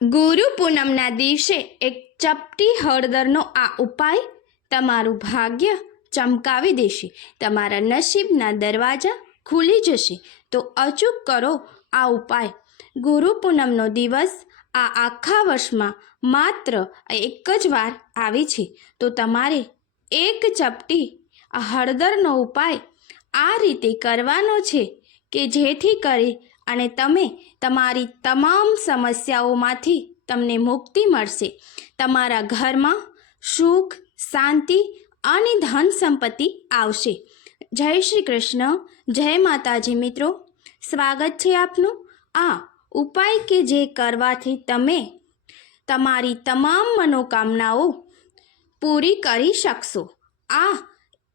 ગુરુ પૂનમના દિવસે એક ચપટી હળદરનો આ ઉપાય તમારું ભાગ્ય ચમકાવી દેશે. તમારા નસીબના દરવાજા ખુલી જશે. તો અચૂક કરો આ ઉપાય. ગુરુ પૂનમનો દિવસ આ આખા વર્ષમાં માત્ર એક જ વાર આવે છે. તો તમારે એક ચપટી હળદરનો ઉપાય આ રીતે કરવાનો છે કે જેથી કરી અને તમે તમારી તમામ સમસ્યાઓમાંથી તમને મુક્તિ મળશે. તમારા ઘરમાં સુખ, શાંતિ અને ધન સંપત્તિ આવશે. જય શ્રી કૃષ્ણ. જય માતાજી મિત્રો. સ્વાગત છે આપનું આ ઉપાય કે જે કરવાથી તમે તમારી તમામ મનોકામનાઓ પૂરી કરી શકશો. આ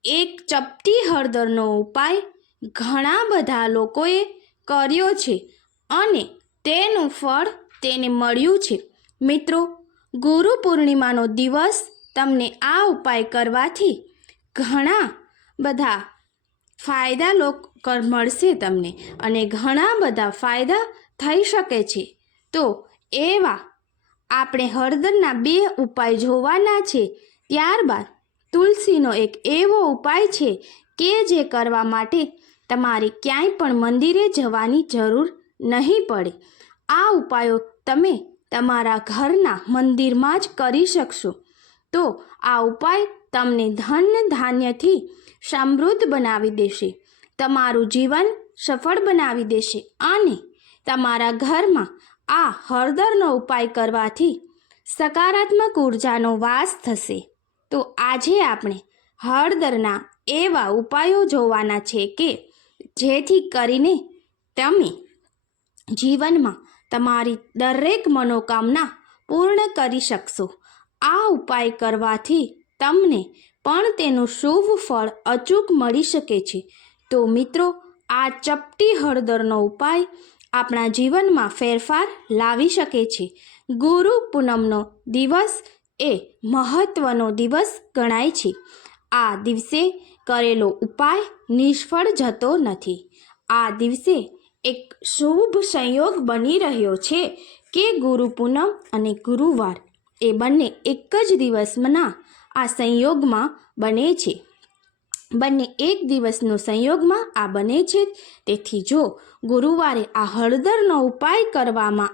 એક ચપટી હળદરનો ઉપાય ઘણા બધા લોકોએ કર્યો છે અને તેનું ફળ તેને મળ્યું છે. મિત્રો, ગુરુ પૂર્ણિમાનો દિવસ તમને આ ઉપાય કરવાથી ઘણા બધા ફાયદા લોક મળશે તમને અને ઘણા બધા ફાયદા થઈ શકે છે. તો એવા આપણે હળદરના બે ઉપાય જોવાના છે. ત્યારબાદ તુલસીનો એક એવો ઉપાય છે કે જે કરવા માટે તમારે ક્યાંય પણ મંદિરે જવાની જરૂર નહીં પડે. આ ઉપાયો તમે તમારા ઘરના મંદિરમાં જ કરી શકશો. તો આ ઉપાય તમને ધન ધાન્યથી સમૃદ્ધ બનાવી દેશે. તમારું જીવન સફળ બનાવી દેશે અને તમારા ઘરમાં આ હળદરનો ઉપાય કરવાથી સકારાત્મક ઉર્જાનો વાસ થશે. તો આજે આપણે હળદરના એવા ઉપાયો જોવાના છે કે જેથી કરીને તમે જીવનમાં તમારી દરેક મનોકામના પૂર્ણ કરી શકશો. આ ઉપાય કરવાથી તમને પણ તેનું શુભ ફળ અચૂક મળી શકે છે. તો મિત્રો, આ ચપટી હળદરનો ઉપાય આપણા જીવનમાં ફેરફાર લાવી શકે છે. ગુરુ પૂનમનો દિવસ એ મહત્ત્વનો દિવસ ગણાય છે. આ દિવસે કરેલો ઉપાય નિષ્ફળ જતો નથી. આ દિવસે એક શુભ સંયોગ બની રહ્યો છે કે ગુરુ પૂનમ અને ગુરુવાર એ બંને એક જ દિવસના આ સંયોગમાં બને છે. બંને એક દિવસનો સંયોગમાં આ બને છે. તેથી જો ગુરુવારે આ હળદરનો ઉપાય કરવામાં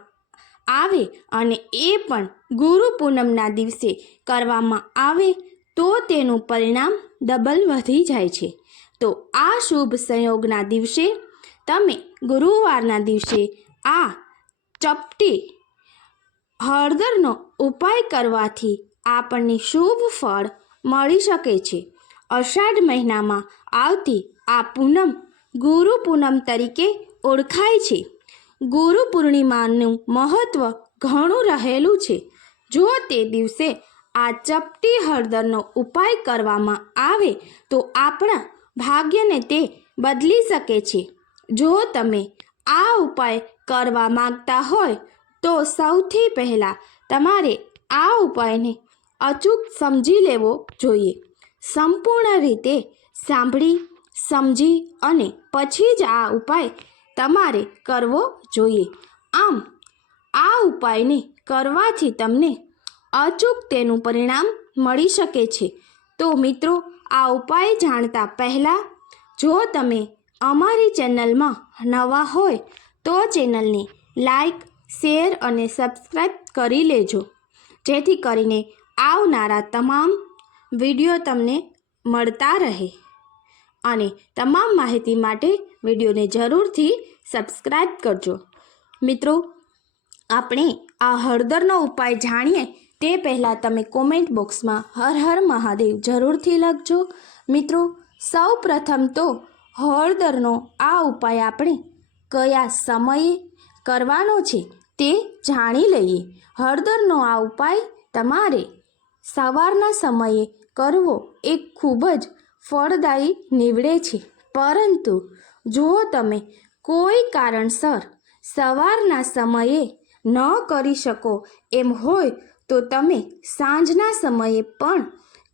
આવે અને એ પણ ગુરુ પૂનમના દિવસે કરવામાં આવે તો તેનું પરિણામ ડબલ વધી જાય છે. તો આ શુભ સંયોગના દિવસે તમે ગુરુવારના દિવસે આ ચપટી હળદરનો ઉપાય કરવાથી આપણને શુભ ફળ મળી શકે છે. અષાઢ મહિનામાં આવતી આ પૂનમ ગુરુ પૂનમ તરીકે ઓળખાય છે. ગુરુ પૂર્ણિમાનું મહત્ત્વ ઘણું રહેલું છે. જો તે દિવસે આ ચપટી હળદરનો ઉપાય કરવામાં આવે તો આપણા ભાગ્યને તે બદલી શકે છે. જો તમે આ ઉપાય કરવા માંગતા હોય તો સૌથી પહેલાં તમારે આ ઉપાયને અચૂક સમજી લેવો જોઈએ. સંપૂર્ણ રીતે સાંભળી, સમજી અને પછી જ આ ઉપાય તમારે કરવો જોઈએ. આમ, આ ઉપાયને કરવાથી તમને અચૂક તેનું પરિણામ મળી શકે છે. તો મિત્રો, આ ઉપાય જાણતા પહેલાં, જો તમે અમારી ચેનલમાં નવા હોય, તો ચેનલને લાઈક, શેર અને સબસ્ક્રાઈબ કરી લેજો. જેથી કરીને આવનારા તમામ વીડિયો તમને મળતા રહે. અને તમામ માહિતી માટે વિડીયોને જરૂરથી સબસ્ક્રાઈબ કરજો. મિત્રો, આપણે આ હળદરનો ઉપાય જાણીએ તે પહેલાં તમે કોમેન્ટ બોક્સમાં હર હર મહાદેવ જરૂરથી લખજો. મિત્રો સૌ પ્રથમ તો હળદરનો આ ઉપાય આપણે કયા સમયે કરવાનો છે તે જાણી લઈએ. હળદરનો આ ઉપાય તમારે સવારના સમયે કરવો એ ખૂબ જ ફળદાયી નીવડે છે. પરંતુ જો તમે કોઈ કારણસર સવારના સમયે ન કરી શકો એમ હોય તો તમે સાંજના સમયે પણ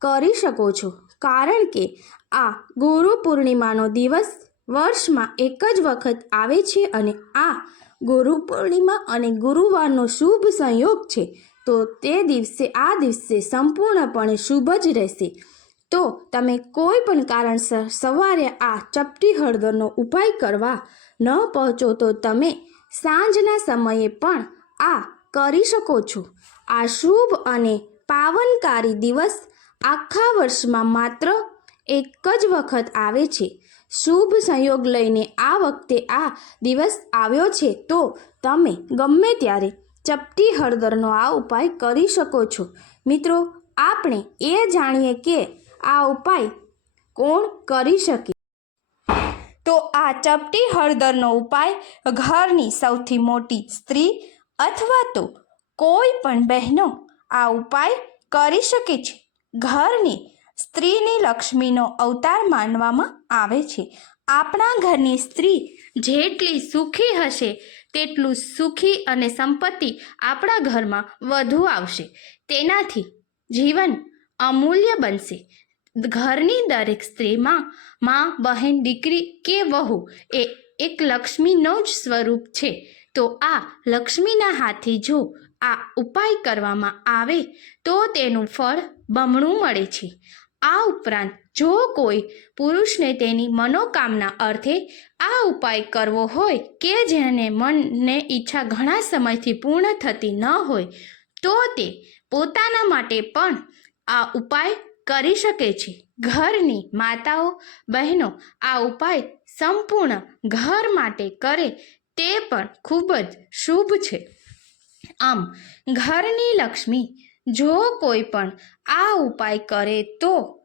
કરી શકો છો. કારણ કે આ ગુરુ પૂર્ણિમાનો દિવસ વર્ષમાં એક જ વખત આવે છે અને આ ગુરુ પૂર્ણિમા અને ગુરુવારનો શુભ સંયોગ છે. તો તે દિવસે, આ દિવસે સંપૂર્ણપણે શુભ જ રહેશે. તો તમે કોઈ પણ કારણસર સવારે આ ચપટી હળદરનો ઉપાય કરવા ન પહોંચો તો તમે સાંજના સમયે પણ આ કરી શકો છો. આ શુભ અને પાવનકારી દિવસ આખા વર્ષમાં માત્ર એક જ વખત આવે છે. શુભ સંયોગ લઈને આ વખતે આ દિવસ આવ્યો છે તો તમે ગમે ત્યારે ચપટી હળદરનો આ ઉપાય કરી શકો છો. મિત્રો, આપણે એ જાણીએ કે આ ઉપાય કોણ કરી શકે? તો આ ચપટી હળદરનો ઉપાય ઘરની સૌથી મોટી સ્ત્રી અથવા તો કોઈ પણ બહેનો આ ઉપાય કરી શકે છે. ઘરની સ્ત્રીની લક્ષ્મીનો અવતાર માનવામાં આવે છે. આપણા ઘરની સ્ત્રી જેટલી સુખી હશે, તેટલું સુખી અને સંપત્તિ આપણા ઘરમાં વધુ આવશે. તેનાથી જીવન અમૂલ્ય બનશે. ઘરની દરેક સ્ત્રીમાં માં, બહેન, દીકરી કે વહુ એ એક લક્ષ્મીનો જ સ્વરૂપ છે. તો આ લક્ષ્મીના હાથે જો આ ઉપાય કરવામાં આવે તો તેનું ફળ બમણું મળે છે. આ ઉપરાંત જો કોઈ પુરુષને તેની મનોકામના અર્થે આ ઉપાય કરવો હોય કે જેને મનને ઈચ્છા ઘણા સમયથી પૂર્ણ થતી ન હોય, તો તે પોતાના માટે પણ આ ઉપાય કરી શકે છે. ઘરની માતાઓ, બહેનો આ ઉપાય સંપૂર્ણ ઘર માટે કરે તે પણ ખૂબ જ શુભ છે. આમ ઘરની લક્ષ્મી જો કોઈ પણ આ ઉપાય કરે તો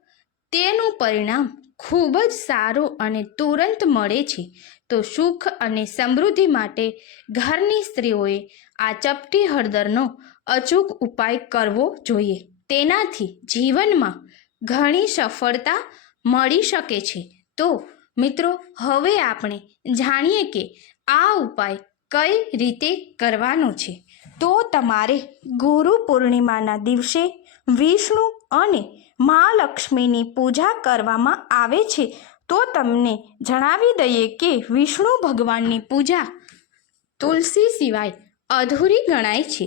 તેનું પરિણામ ખૂબ જ સારું અને તુરંત મળે છે. તો સુખ અને સમૃદ્ધિ માટે ઘરની સ્ત્રીઓએ આ ચપટી હળદરનો અચૂક ઉપાય કરવો જોઈએ. તેનાથી જીવનમાં ઘણી સફળતા મળી શકે છે. તો મિત્રો, હવે આપણે જાણીએ કે આ ઉપાય કઈ રીતે કરવાનો છે. તો તમારે ગુરુ પૂર્ણિમાના દિવસે વિષ્ણુ અને મા લક્ષ્મીની પૂજા કરવામાં આવે છે. તો તમને જણાવી દઈએ કે વિષ્ણુ ભગવાનની પૂજા તુલસી સિવાય અધૂરી ગણાય છે.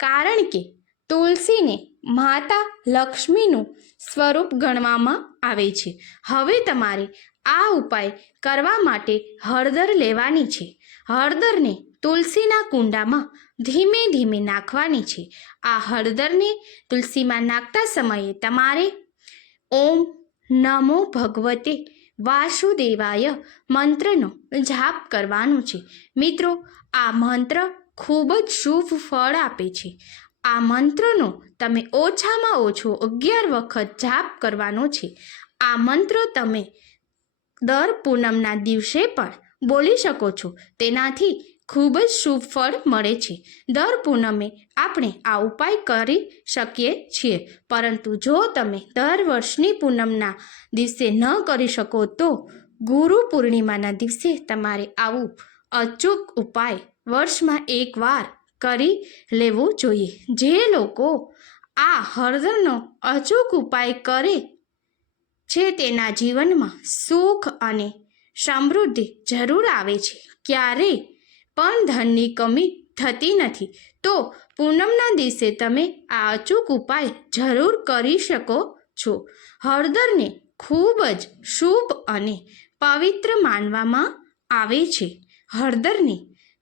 કારણ કે તુલસીને માતા લક્ષ્મીનું સ્વરૂપ ગણવામાં આવે છે. હવે તમારે આ ઉપાય કરવા માટે હળદર લેવાની છે. હળદરને તુલસીના કુંડામાં ધીમે ધીમે નાખવાની છે. આ હળદરને તુલસીમાં નાખતા સમયે તમારે ઓમ નમો ભગવતે વાસુદેવાય મંત્રનો જાપ કરવાનો છે. મિત્રો, આ મંત્ર ખૂબ જ શુભ ફળ આપે છે. આ મંત્રનો તમે ઓછામાં ઓછો અગિયાર વખત જાપ કરવાનો છે. આ મંત્ર તમે દર પૂનમના દિવસે પણ બોલી શકો છો. તેનાથી ખૂબ જ શુભ ફળ મળે છે. દર પૂનમે આપણે આ ઉપાય કરી શકીએ છીએ. પરંતુ જો તમે દર વર્ષની પૂનમના દિવસે ન કરી શકો તો ગુરુ પૂર્ણિમાના દિવસે તમારે આવું અચૂક ઉપાય વર્ષમાં એકવાર કરી લેવું જોઈએ. જે લોકો આ હળદરનો અચૂક ઉપાય કરે છે તેના જીવનમાં સુખ અને સમૃદ્ધિ જરૂર આવે છે. ક્યારેય પણ ધનની કમી થતી નથી. તો પૂનમના દિવસે તમે આ અચૂક ઉપાય જરૂર કરી શકો છો. હળદરને ખૂબ જ શુભ અને પવિત્ર માનવામાં આવે છે. હળદરને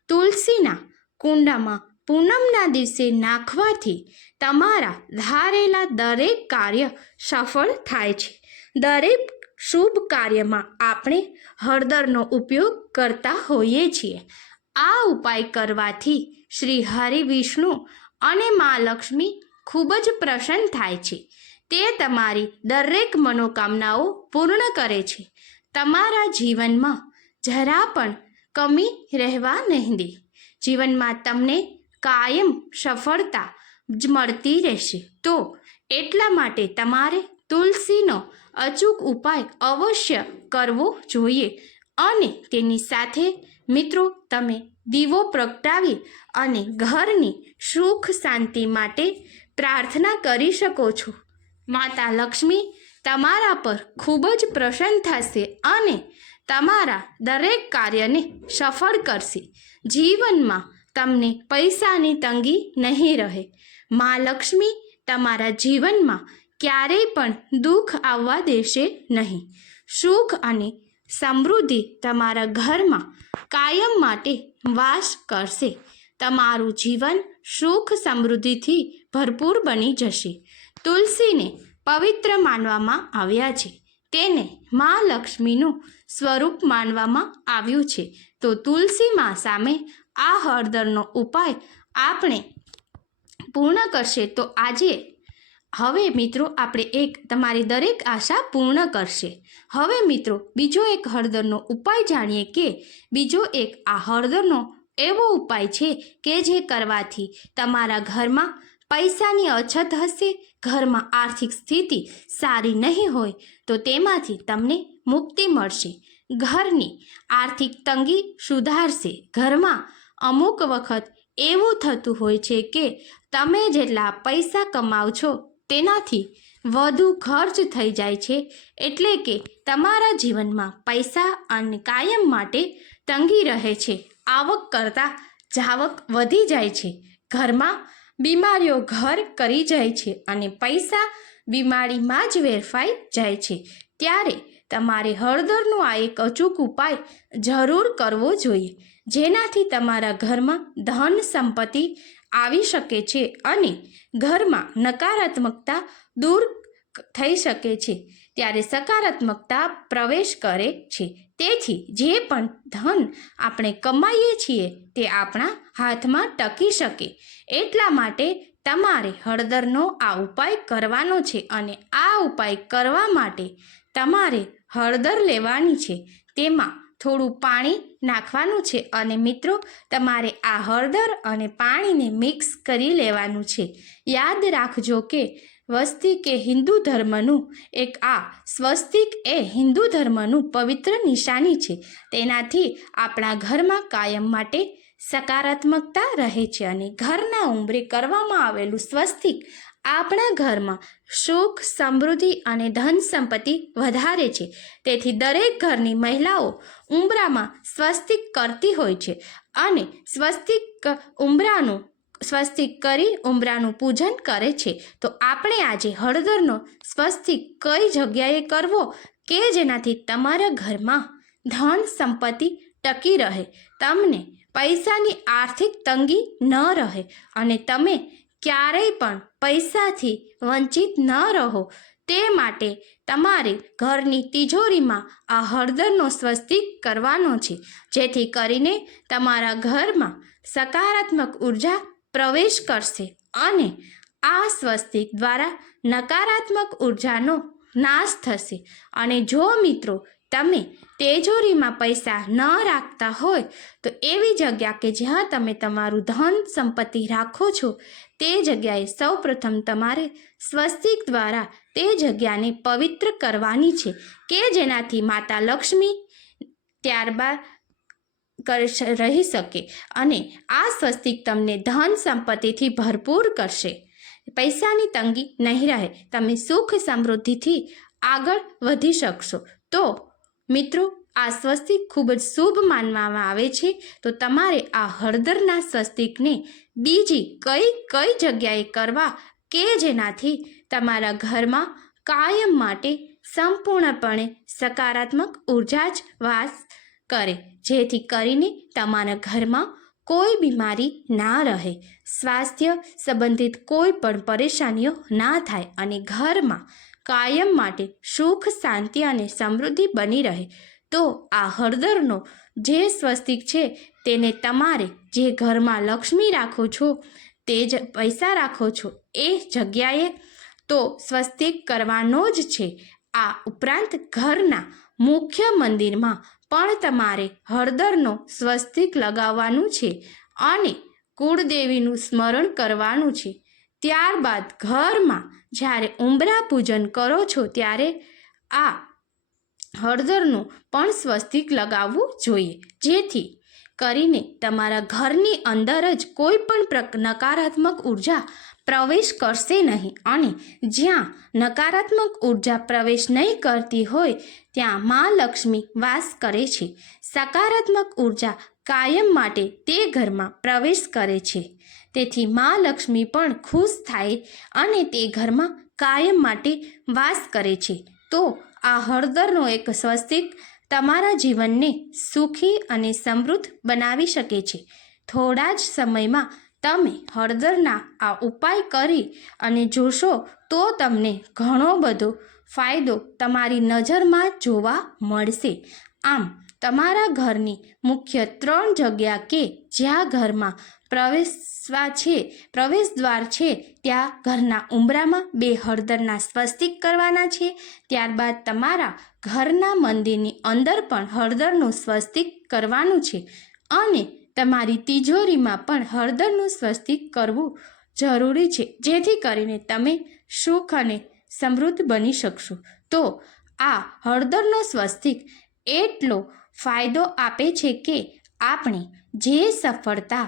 તુલસીના કુંડામાં પૂનમના દિવસે નાખવાથી તમારા ધારેલા દરેક કાર્ય સફળ થાય છે. દરેક શુભ કાર્યમાં આપણે હળદરનો ઉપયોગ કરતા હોઈએ છીએ. આ ઉપાય કરવાથી શ્રી હરિ વિષ્ણુ અને મા લક્ષ્મી ખૂબ જ પ્રસન્ન થાય છે. તે તમારી દરેક મનોકામનાઓ પૂર્ણ કરે છે. તમારા જીવનમાં જરા પણ કમી રહેવા નહીં દે. જીવનમાં તમને કાયમ સફળતા જ મળતી રહેશે. તો એટલા માટે તમારે તુલસીનો અચૂક ઉપાય અવશ્ય કરવો જોઈએ અને તેની સાથે મિત્રો, તમે દીવો પ્રગટાવી અને ઘરની સુખ શાંતિ માટે પ્રાર્થના કરી શકો છો. માતા લક્ષ્મી, તમારા પર ખૂબ જ પ્રસન્ન થશે અને તમારા દરેક કાર્યને સફળ કરશે. જીવનમાં તમને પૈસાની તંગી નહીં રહે. મા લક્ષ્મી તમારા જીવનમાં ક્યારેય પણ દુઃખ આવવા દેશે નહીં. સુખ અને સમૃદ્ધિ તમારા ઘરમાં કાયમ માટે વાસ કરશે. તમારું જીવન સુખ સમૃદ્ધિથી ભરપૂર બની જશે. તુલસીને પવિત્ર માનવામાં આવ્યા છે. તેને મા લક્ષ્મીનું સ્વરૂપ માનવામાં આવ્યું છે. તો તુલસી મા સામે આ હળદરનો ઉપાય આપણે પૂર્ણ કરશે તો આજે હવે મિત્રો, આપણે એક તમારી દરેક આશા પૂર્ણ કરશે. હવે મિત્રો, બીજો એક હળદરનો ઉપાય જાણીએ કે બીજો એક આ હળદરનો એવો ઉપાય છે કે જે કરવાથી તમારા ઘરમાં પૈસાની અછત હશે, ઘરમાં આર્થિક સ્થિતિ સારી નહીં હોય, તો તેમાંથી તમને મુક્તિ મળશે. ઘરની આર્થિક તંગી સુધારશે. ઘરમાં અમુક વખત એવું થતું હોય છે કે તમે જેટલા પૈસા કમાવ છો તેનાથી વધુ ખર્ચ થઈ જાય છે એટલે કે તમારા જીવનમાં પૈસા અને કાયમ માટે તંગી રહે છે. આવક કરતાં જાવક વધી જાય છે. ઘરમાં બીમારીઓ ઘર કરી જાય છે અને પૈસા બીમારીમાં જ વેરફાઈ જાય છે. ત્યારે તમારે હળદરનો આ એક અચૂક ઉપાય જરૂર કરવો જોઈએ, જેનાથી તમારા ઘરમાં ધન સંપત્તિ આવી શકે છે અને ઘરમાં નકારાત્મકતા દૂર થઈ શકે છે. ત્યારે સકારાત્મકતા પ્રવેશ કરે છે. તેથી જે પણ ધન આપણે કમાઈએ છીએ તે આપણા હાથમાં ટકી શકે. એટલા માટે તમારે હળદરનો આ ઉપાય કરવાનો છે અને આ ઉપાય કરવા માટે તમારે હળદર લેવાની છે. તેમાં થોડું પાણી નાખવાનું છે અને મિત્રો, તમારે આ હળદર અને પાણીને મિક્સ કરી લેવાનું છે. યાદ રાખજો કે વસ્તી એ હિન્દુ ધર્મનું એક આ સ્વસ્તિક એ હિન્દુ ધર્મનું પવિત્ર નિશાની છે. તેનાથી આપણા ઘરમાં કાયમ માટે સકારાત્મકતા રહે છે અને ઘરના ઉંબરે કરવામાં આવેલું સ્વસ્તિક આપણા ઘરમાં સુખ, સમૃદ્ધિ અને ધન સંપત્તિ વધારે છે. તેથી દરેક ઘરની મહિલાઓ ઉંબરામાં સ્વસ્તિક કરતી હોય છે અને સ્વસ્તિક ઉંબરાનું, સ્વસ્તિક કરી ઉંબરાનું પૂજન કરે છે. તો આપણે આજે હળદરનો સ્વસ્તિક કઈ જગ્યાએ કરવો કે જેનાથી તમારા ઘરમાં ધન સંપત્તિ ટકી રહે? તમને પૈસાની આર્થિક તંગી ન રહે અને તમે ક્યારેય પણ પૈસાથી વંચિત ન રહો. તે માટે તમારે ઘરની તિજોરીમાં આ હળદરનો સ્વસ્તિક કરવાનો છે, જેથી કરીને તમારા ઘરમાં સકારાત્મક ઊર્જા પ્રવેશ કરશે અને આ સ્વસ્તિક દ્વારા નકારાત્મક ઉર્જાનો નાશ થશે. અને જો મિત્રો તમે તેજોરીમાં પૈસા ન રાખતા હોય, તો એવી જગ્યા કે જ્યાં તમે તમારું ધન સંપત્તિ રાખો છો, તે જગ્યાએ સૌપ્રથમ તમારે સ્વસ્તિક દ્વારા તે જગ્યાને પવિત્ર કરવાની છે, કે જેનાથી માતા લક્ષ્મી ત્યારબાદ રહી શકે અને આ સ્વસ્તિક તમને ધન સંપત્તિથી ભરપૂર કરશે. પૈસાની તંગી નહીં રહે, તમે સુખ સમૃદ્ધિથી આગળ વધી શકશો. તો મિત્રો, આ સ્વસ્તિક ખૂબ જ શુભ માનવામાં આવે છે. તો તમારે આ હળદરના સ્વસ્તિકને બીજી કઈ કઈ જગ્યાએ કરવા કે જેનાથી તમારા ઘરમાં કાયમ માટે સંપૂર્ણપણે સકારાત્મક ઊર્જા જ વાસ કરે, જેથી કરીને તમારા ઘરમાં કોઈ બીમારી ના રહે, સ્વાસ્થ્ય સંબંધિત કોઈ પણ પરેશાનીઓ ના થાય અને ઘરમાં કાયમ માટે સુખ, શાંતિ અને સમૃદ્ધિ બની રહે. તો આ હળદરનો જે સ્વસ્તિક છે તેને તમારે જે ઘરમાં લક્ષ્મી રાખો છો, તે જ પૈસા રાખો છો, એ જગ્યાએ તો સ્વસ્તિક કરવાનો જ છે. આ ઉપરાંત ઘરના મુખ્ય મંદિરમાં પણ તમારે હળદરનો સ્વસ્તિક લગાવવાનું છે અને કુળદેવીનું સ્મરણ કરવાનું છે. ત્યારબાદ ઘરમાં જ્યારે ઉંબરા પૂજન કરો છો ત્યારે આ હળદરનું પણ સ્વસ્તિક લગાવવું જોઈએ. જેથી કરીને તમારા ઘરની અંદર જ કોઈ પણ નકારાત્મક ઊર્જા પ્રવેશ કરશે નહીં અને જ્યાં નકારાત્મક ઊર્જા પ્રવેશ નહીં કરતી હોય ત્યાં મા લક્ષ્મી વાસ કરે છે. સકારાત્મક ઊર્જા કાયમ માટે તે ઘરમાં પ્રવેશ કરે છે. તેથી મા લક્ષ્મી પણ ખુશ થાય અને તે ઘરમાં કાયમ માટે વાસ કરે છે. તો આ હળદરનો એક સ્વસ્તિક તમારા જીવનને સુખી અને સમૃદ્ધ બનાવી શકે છે. થોડા જ સમયમાં તમે હળદરના આ ઉપાય કરી અને જોશો તો તમને ઘણો બધો ફાયદો તમારી નજરમાં જોવા મળશે. આમ, તમારા ઘરની મુખ્ય ત્રણ જગ્યા કે જ્યાં ઘરમાં પ્રવેશવા છે પ્રવેશ દ્વાર છે, ત્યાં ઘરના ઉંબરામાં બે હળદરના સ્વસ્તિક કરવાના છે. ત્યારબાદ તમારા ઘરના મંદિરની અંદર પણ હળદરનું સ્વસ્તિક કરવાનું છે અને તમારી તિજોરીમાં પણ હળદરનું સ્વસ્તિક કરવું જરૂરી છે, જેથી કરીને તમે સુખ અને સમૃદ્ધ બની શકશો. તો આ હળદરનો સ્વસ્તિક એટલો ફાયદો આપે છે કે આપણે જે સફળતા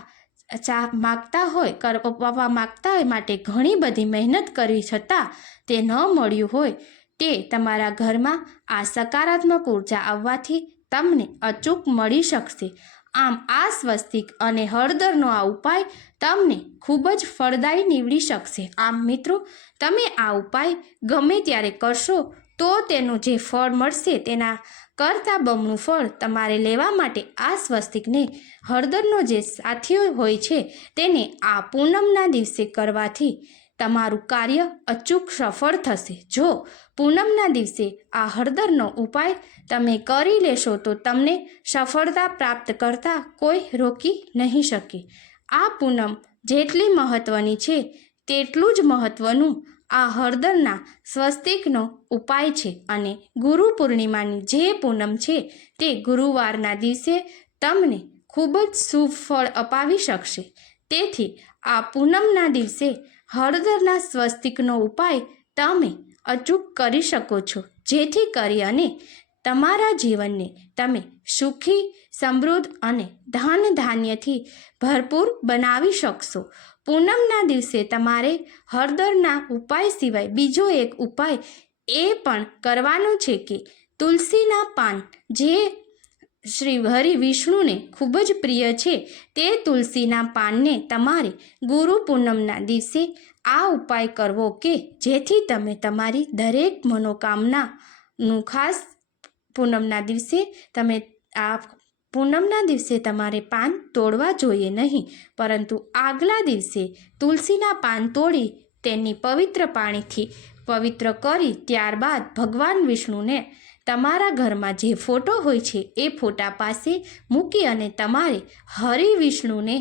ચા માગતા હોય કરવા માગતા હોય માટે ઘણી બધી મહેનત કરવી છતાં તે ન મળ્યું હોય. તે તમારા ઘરમાં આ સકારાત્મક ઊર્જા આવવાથી તમને અચૂક મળી શકશે. આમ આ સ્વસ્તિક અને હળદરનો આ ઉપાય તમને ખૂબ જ ફળદાયી નીવડી શકશે. આમ મિત્રો, તમે આ ઉપાય ગમે ત્યારે કરશો તો તેનું જે ફળ મળશે તેના કરતાં બમણું ફળ તમારે લેવા માટે આ સ્વસ્તિકને હળદરનો જે સાથીઓ હોય છે તેને આ પૂનમના દિવસે કરવાથી તમારું કાર્ય અચૂક સફળ થશે. જો પૂનમના દિવસે આ હળદરનો ઉપાય તમે કરી લેશો તો તમને સફળતા પ્રાપ્ત કરતાં કોઈ રોકી નહીં શકે. આ પૂનમ જેટલી મહત્ત્વની છે તેટલું જ મહત્ત્વનું આ હળદરના સ્વસ્તિકનો ઉપાય છે અને ગુરુ પૂર્ણિમાની જે પૂનમ છે તે ગુરુવારના દિવસે તમને ખૂબ જ સુફળ અપાવી શકશે. તેથી આ પૂનમના દિવસે હળદરના સ્વસ્તિકનો ઉપાય તમે અચૂક કરી શકો છો. જેથી કરી અને તમારા જીવનને તમે સુખી, સમૃદ્ધ અને ધન ધાન્યથી ભરપૂર બનાવી શકશો. પૂનમના દિવસે તમારે હળદરના ઉપાય સિવાય બીજો એક ઉપાય એ પણ કરવાનો છે કે તુલસીના પાન, જે શ્રી હરિ વિષ્ણુને ખૂબ જ પ્રિય છે, તે તુલસીના પાનને તમારે ગુરુ પૂનમના દિવસે આ ઉપાય કરવો કે જેથી તમે તમારી દરેક મનોકામનાનું ખાસ પૂનમના દિવસે તમે આ પૂનમના દિવસે તમારે પાન તોડવા જોઈએ નહીં, પરંતુ આગલા દિવસે તુલસીના પાન તોડી તેની પવિત્ર પાણીથી પવિત્ર કરી ત્યારબાદ ભગવાન વિષ્ણુને તમારા ઘરમાં જે ફોટો હોય છે એ ફોટા પાસે મૂકી અને તમારે હરિ વિષ્ણુને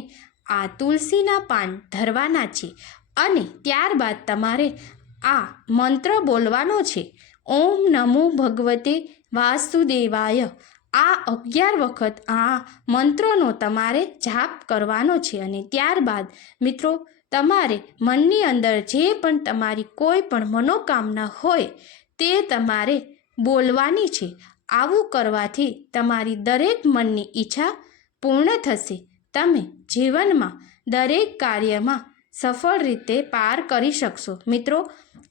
આ તુલસીના પાન ધરવાના છે અને ત્યારબાદ તમારે આ મંત્ર બોલવાનો છે. ઓમ નમો ભગવતે વાસુદેવાય. આ અગિયાર વખત આ મંત્રોનો તમારે જાપ કરવાનો છે અને ત્યારબાદ મિત્રો, તમારે મનની અંદર જે પણ તમારી કોઈ પણ મનોકામના હોય તે તમારે બોલવાની છે. આવું કરવાથી તમારી દરેક મનની ઈચ્છા પૂર્ણ થશે. તમે જીવનમાં દરેક કાર્યમાં સફળ રીતે પાર કરી શકશો. મિત્રો,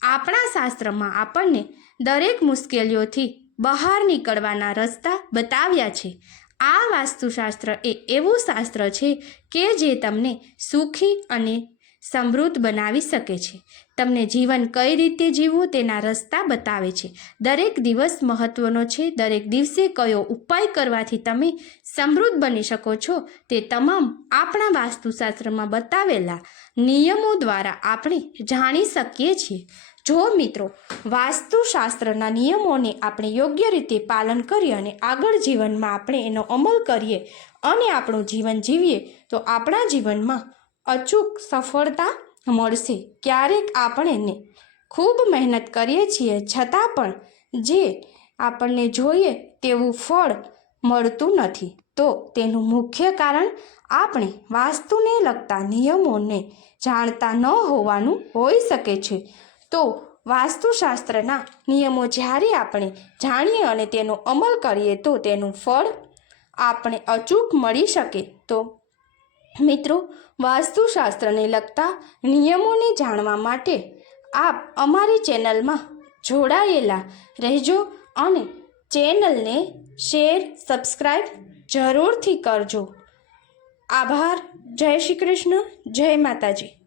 આપણા શાસ્ત્રમાં આપણને દરેક મુશ્કેલીઓથી બહાર નીકળવાના રસ્તા બતાવ્યા છે. આ વાસ્તુશાસ્ત્ર એ એવું શાસ્ત્ર છે કે જે તમને સુખી અને સમૃદ્ધ બનાવી શકે છે. તમને જીવન કઈ રીતે જીવવું તેના રસ્તા બતાવે છે. દરેક દિવસ મહત્વનો છે, દરેક દિવસે કયો ઉપાય કરવાથી તમે સમૃદ્ધ બની શકો છો તે તમામ આપણા વાસ્તુશાસ્ત્રમાં બતાવેલા નિયમો દ્વારા આપણે જાણી શકીએ છીએ. જો મિત્રો, વાસ્તુશાસ્ત્રના નિયમોને આપણે યોગ્ય રીતે પાલન કરીએ અને આગળ જીવનમાં આપણે એનો અમલ કરીએ અને આપણું જીવન જીવીએ, તો આપણા જીવનમાં અચૂક સફળતા મળશે. ક્યારેક આપણેને ખૂબ મહેનત કરીએ છીએ, છતાં પણ જે આપણને જોઈએ તેવું ફળ મળતું નથી. તો તેનું મુખ્ય કારણ આપણે વાસ્તુને લગતા નિયમોને જાણતા ન હોવાનું હોઈ શકે છે. તો વાસ્તુશાસ્ત્રના નિયમો જ્યારે આપણે જાણીએ અને તેનો અમલ કરીએ તો તેનું ફળ આપણે અચૂક મળી શકે. તો મિત્રો, વાસ્તુશાસ્ત્રને લગતા નિયમોને જાણવા માટે આપ અમારી ચેનલમાં જોડાયેલા રહેજો અને ચેનલને શેર સબસ્ક્રાઈબ જરૂરથી કરજો. આભાર. જય શ્રી કૃષ્ણ. જય માતાજી.